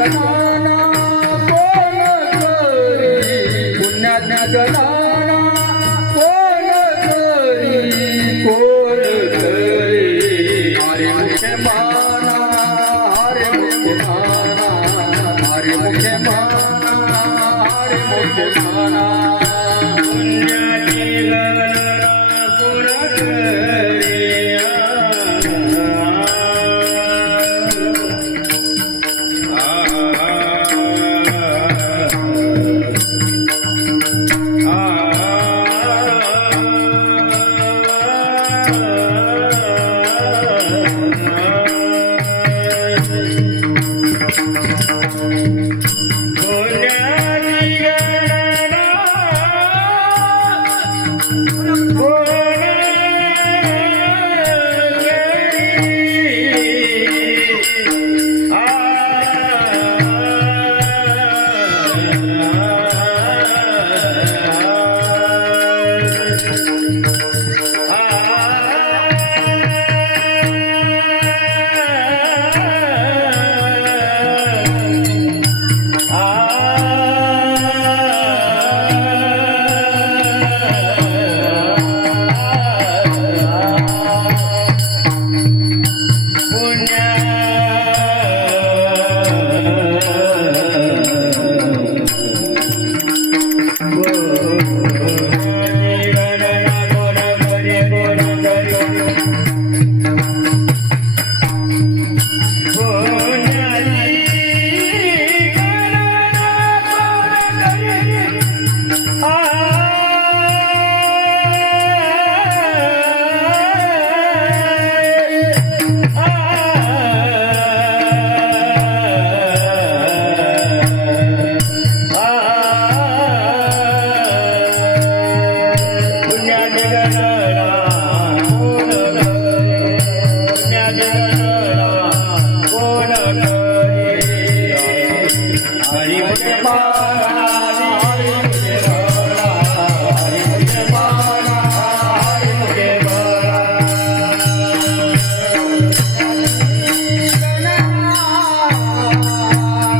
ગણાના કોણ કરી? પુણ્યના ગણાના કોણ કરી? કોણ કરી? હરે મુખે માના હરે મુખે માના હરે મુખે માના હરે મુખે માના Jagana.